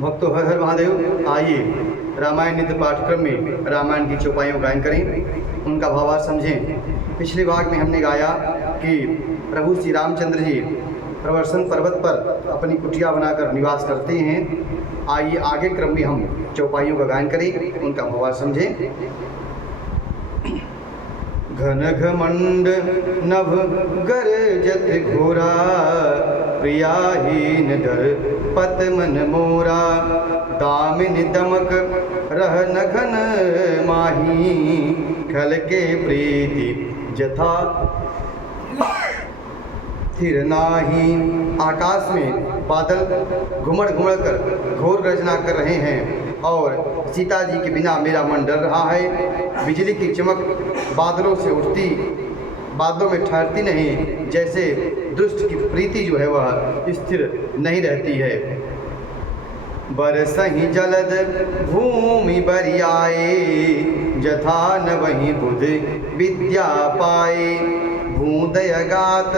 भक्तों हर हर महादेव। आइए रामायण नित्य पाठ्यक्रम में रामायण की चौपाइयों का गायन करें, उनका भावार्थ समझें। पिछले भाग में हमने गाया कि प्रभु श्री रामचंद्र जी प्रवर्सन पर्वत पर अपनी कुटिया बनाकर निवास करते हैं। आइए आगे क्रम में हम चौपाइयों का गायन करें, उनका भावार्थ समझें। घन घमंड नभ गरजत घोरा, प्रियाहीन डर पत मन मोरा। दामिनी दमक रह नघन माही, खल के प्रीति जथा स्थिर नाही। आकाश में बादल घुमड़ घुमड़ कर घोर गर्जना कर रहे हैं और सीता जी के बिना मेरा मन डर रहा है। बिजली की चमक बादलों से उठती, बादलों में ठहरती नहीं, जैसे दुष्ट की प्रीति जो है वह स्थिर नहीं रहती है। बरसहि जलद भूमि बरियाए, जथा न वही बुध विद्या पाए। बूंदयगात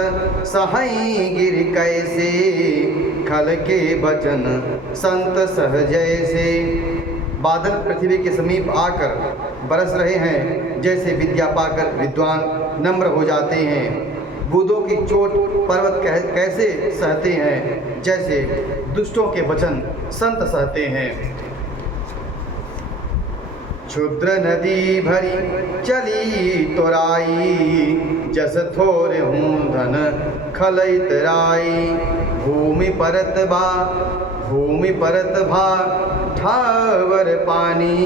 सहई गिर कैसे, खल के बचन संत सह जैसे। बादल पृथ्वी के समीप आकर बरस रहे हैं, जैसे विद्या पाकर विद्वान नम्र हो जाते हैं। बूंदों की चोट पर्वत कैसे सहते हैं, जैसे दुष्टों के वचन संत सहते हैं। क्षुद्र नदी भरी चली तोराई, जस थोर हूँ धन खलैत राई। भूमि परत भा ठावर पानी,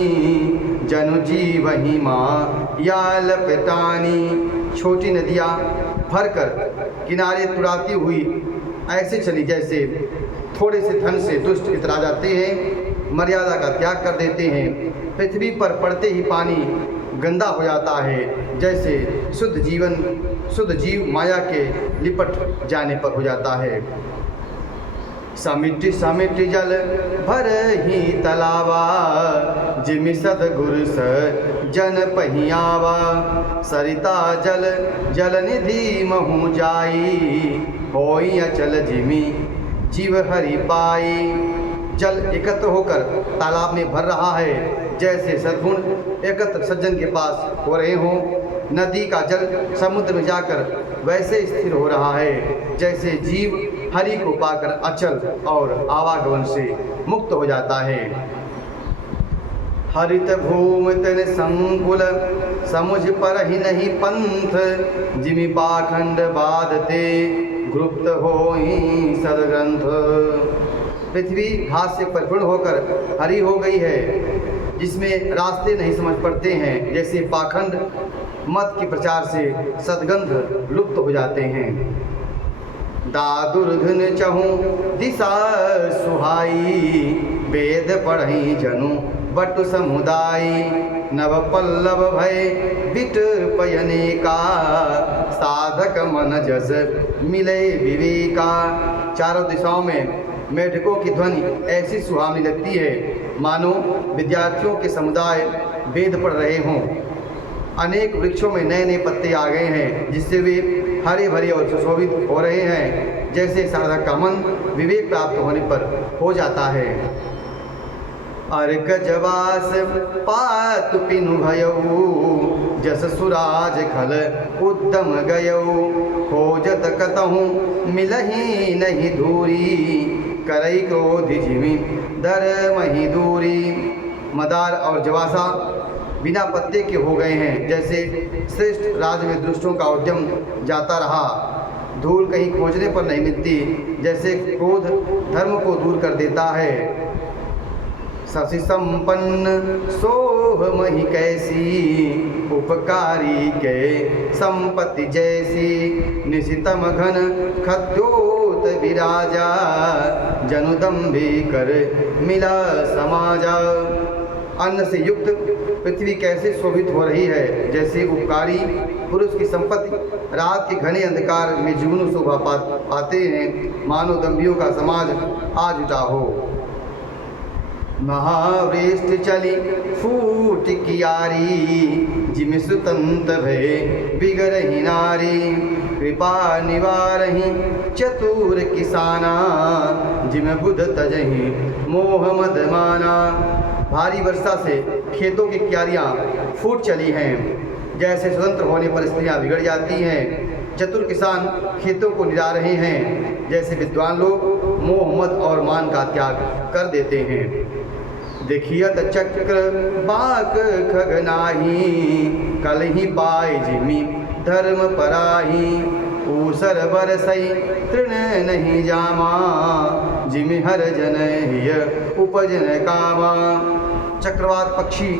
जनु जीवहि माँ या लपटानी। छोटी नदियाँ भरकर किनारे तुड़ाती हुई ऐसे चली, जैसे थोड़े से धन से दुष्ट इतरा जाते हैं, मर्यादा का त्याग कर देते हैं। पृथ्वी पर पड़ते ही पानी गंदा हो जाता है, जैसे शुद्ध जीव माया के लिपट जाने पर हो जाता है। समिट समिट जल भर ही तलावा, जिमि सतगुर जन पहियावा। सरिता जल निधि महु जाई, होई अचल जिमि जीव हरि पाई। जल एकत्र होकर तालाब में भर रहा है, जैसे सद्गुण एकत्र सज्जन के पास हो रहे हों। नदी का जल समुद्र में जाकर वैसे स्थिर हो रहा है, जैसे जीव हरि को पाकर अचल और आवागमन से मुक्त हो जाता है। हरित भूमि तन संकुल, समुझ पर ही नहीं पंथ। जिमि पाखंड बाधते, गुप्त होई सदग्रंथ। पृथ्वी घास से परिपूर्ण होकर हरी हो गई है, जिसमें रास्ते नहीं समझ पड़ते हैं, जैसे पाखंड मत के प्रचार से सदगंध लुप्त हो जाते हैं। दादुर्धन चहूँ दिशा सुहाई, वेद पढ़ई जनु बटु समुदायी। नव पल्लव भय बिट पयने का, साधक मन जस मिले विवेका। चारों दिशाओं में मेढकों की ध्वनि ऐसी सुहावनी लगती है, मानो विद्यार्थियों के समुदाय वेद पढ़ रहे हों। अनेक वृक्षों में नए नए पत्ते आ गए हैं, जिससे वे हरे भरे और सुशोभित हो रहे हैं, जैसे साधक का मन विवेक प्राप्त होने पर हो जाता है। अर्क जवास पातु पिनु भयऊ, जस सुराज खल उद्दम गयऊ। खोजत कतहूँ मिलही नहीं दूरी, करई क्रोध जिमि दर मही दूरी। मदार और जवासा बिना पत्ते के हो गए हैं, जैसे श्रेष्ठ राज में दुष्टों का उद्यम जाता रहा। धूल कहीं खोजने पर नहीं मिलती, जैसे क्रोध धर्म को दूर कर देता है। शशि संपन्न सोह मही कैसी, उपकारी के संपत्ति जैसी। निशितम घन खद्योत विराजा, जनुदम्भी कर मिला समाजा। अन्न से युक्त पृथ्वी कैसे शोभित हो रही है, जैसे उपकारी पुरुष की संपत्ति रात के घने अंधकार में जुगनू शोभा पाते हैं, मानो दम्भियों का समाज आज उठा हो। महावृष्टि चली फूट कियारी, जिम सुतंत भय बिगरहि नारी। कृपा निवारहि चतुर किसाना, जिम बुध तजहि मोह मद माना। भारी वर्षा से खेतों की क्यारियाँ फूट चली हैं, जैसे स्वतंत्र होने पर स्त्रियाँ बिगड़ जाती हैं। चतुर किसान खेतों को निरा रहे हैं, जैसे विद्वान लोग मोह मद और मान का त्याग कर देते हैं। देखियत चक्र बाक खगनाही, कल ही पाए जिमि धर्म पराही। ऊसर बरसई तृण नहीं जामा, जिमि हर जन हिय उपजन कामा। चक्रवात पक्षी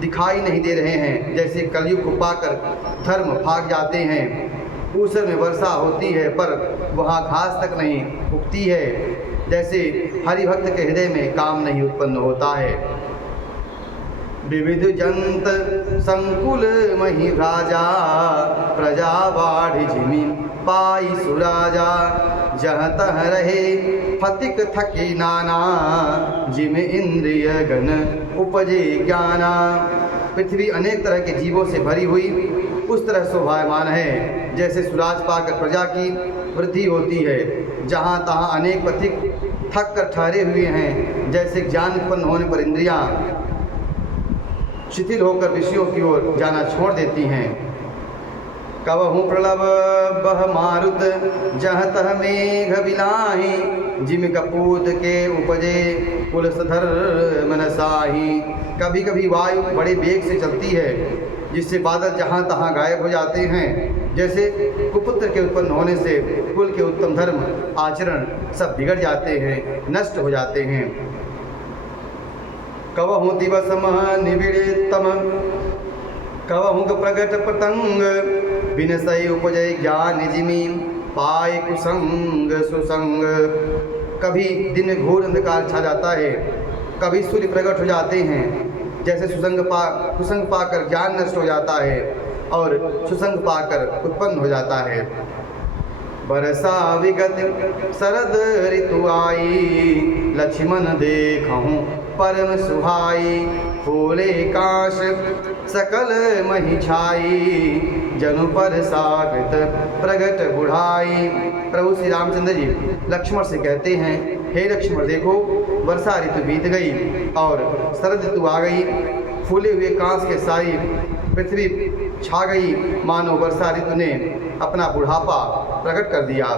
दिखाई नहीं दे रहे हैं, जैसे कलयुग को पाकर धर्म भाग जाते हैं। ऊसर में वर्षा होती है पर वहाँ घास तक नहीं उगती है, जैसे हरिभक्त के हृदय में काम नहीं उत्पन्न होता है। विविध जंत संकुल मही राजा, प्रजा बाढ़ झिमी पाई सुराजा। जहाँ तह रहे फतिक थकी नाना, जिम इंद्रिय गण उपजे ज्ञाना। पृथ्वी अनेक तरह के जीवों से भरी हुई उस तरह शोभायमान है, जैसे सुराज पाकर प्रजा की वृद्धि होती है। जहाँ तहाँ अनेक पथिक थक कर ठहरे हुए हैं, जैसे ज्ञान उत्पन्न होने पर इंद्रियाँ शिथिल होकर विषयों की ओर जाना छोड़ देती हैं। कबहु प्रलव बह मारुत, जह तह मेघ बिलाही। जिम कपूत के उपजे कुलसधर मन साही। कभी कभी वायु बड़े वेग से चलती है, जिससे बादल जहाँ तहाँ गायब हो जाते हैं। जैसे कुपुत्र के उत्पन्न होने से कुल के उत्तम धर्म आचरण सब बिगड़ जाते हैं, नष्ट हो जाते हैं। कवहु दिवस मह निबिड़े तम, कवहु प्रगट पतंग। बिनसई उपजय ज्ञान जिमी, पाए कुसंग सुसंग। कभी दिन घोर अंधकार छा जाता है, कभी सूर्य प्रकट हो जाते हैं। जैसे कुसंग पाकर ज्ञान नष्ट हो जाता है और सुसंग पाकर उत्पन्न हो जाता है। बरसा विगत शरद ऋतु आई, लक्ष्मण देखहूँ परम सुहाई। फूले काश सकल मही छाई, जनु पर साकृत प्रगट बुढ़ाई। प्रभु श्री रामचंद्र जी लक्ष्मण से कहते हैं, हे लक्ष्मण देखो, वर्षा ऋतु बीत गई और शरद ऋतु आ गई। फूले हुए कांस के साई पृथ्वी छा गई, मानो वर्षा ऋतु ने अपना बुढ़ापा प्रकट कर दिया।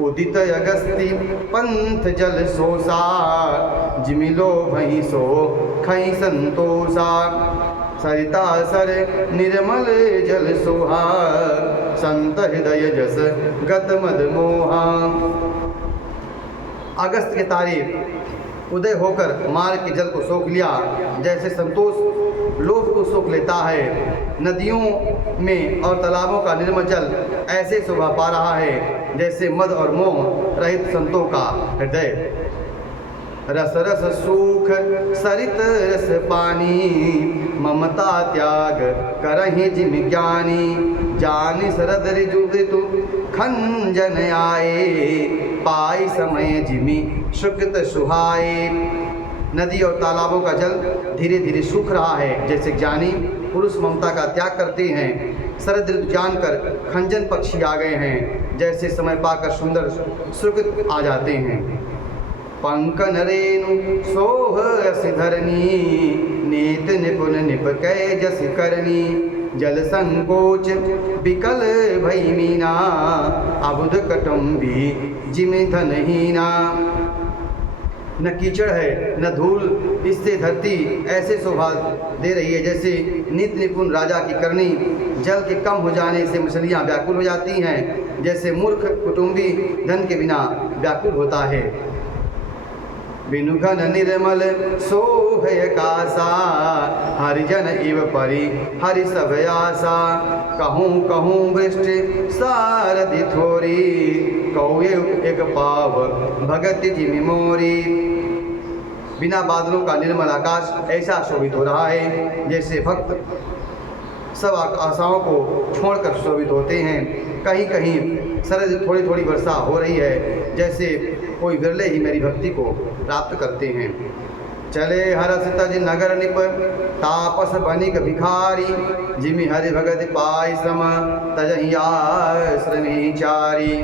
उदित अगस्ती पंथ जल सोसा, जिमिलो भई सो खई संतोषा। सरिता सर निर्मल जल सोहा, संत हृदय जस गत मद मोहा। अगस्त के तारे उदय होकर मार्ग के जल को सोख लिया, जैसे संतोष लोभ को सोख लेता है। नदियों में और तालाबों का निर्मल जल ऐसे शोभा पा रहा है, जैसे मद और मोह रहित संतों का हृदय। रस रस सूख सरित रस पानी, ममता त्याग करहि जिम ज्ञानी। जानि शरद ऋतु खंजन आए, पाई समय जिमि सुकृत सुहाए। नदी और तालाबों का जल धीरे धीरे सूख रहा है, जैसे ज्ञानी पुरुष ममता का त्याग करते हैं। शरद ऋतु जानकर खंजन पक्षी आ गए हैं, जैसे समय पाकर सुंदर सुकृत आ जाते हैं। पंकन रेणु सोह रस धरनी, नीत निपुण निपकै जस करनी। जल संकोच विकल भई मीना, अबुध कटुम्बी जिमि धनहीना। न कीचड़ है न धूल, इससे धरती ऐसे शोभा दे रही है, जैसे नित निपुण राजा की करनी। जल के कम हो जाने से मछलियाँ व्याकुल हो जाती हैं, जैसे मूर्ख कुटुंबी धन के बिना व्याकुल होता है। बिनु घन निर्मल सोहय कासा, हरिजन इव परि हरि सब आसा। कहूँ कहूँ वृष्टि सारथि थोरी, कौए एक पाव भगत जिमि मोरी। बिना बादलों का निर्मल आकाश ऐसा शोभित हो रहा है, जैसे भक्त सब आशाओं को छोड़कर शोभित होते हैं। कहीं कहीं सरल थोड़ी थोड़ी वर्षा हो रही है, जैसे कोई विरले ही मेरी भक्ति को प्राप्त करते हैं। चले हरस तज नगर निप तापस बनिक भिखारी जिमि हरि भगत पाय श्रम तजहि आश्रमी चारी।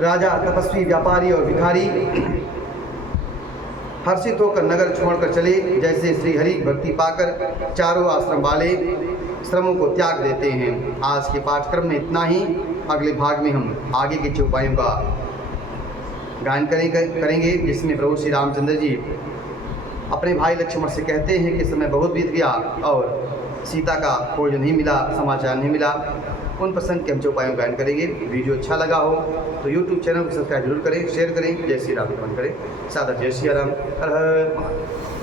राजा, तपस्वी, व्यापारी और भिखारी हर्षित होकर नगर छोड़कर चले। जैसे श्री हरि भक्ति पाकर चारों आश्रम वाले श्रमों को त्याग देते हैं। आज के पाठ्यक्रम में इतना ही। अगले भाग में हम आगे के चौपाइयों का गायन करेंगे, जिसमें प्रभु श्री रामचंद्र जी अपने भाई लक्ष्मण से कहते हैं कि समय बहुत बीत गया और सीता का खोज नहीं मिला, समाचार नहीं मिला। उन प्रसंग के हम चौपाइयों गायन करेंगे। वीडियो अच्छा लगा हो तो यूट्यूब चैनल को सब्सक्राइब जरूर करें, शेयर करें। जय श्री राम करें। सादा जय श्री राम। हर हर महादेव।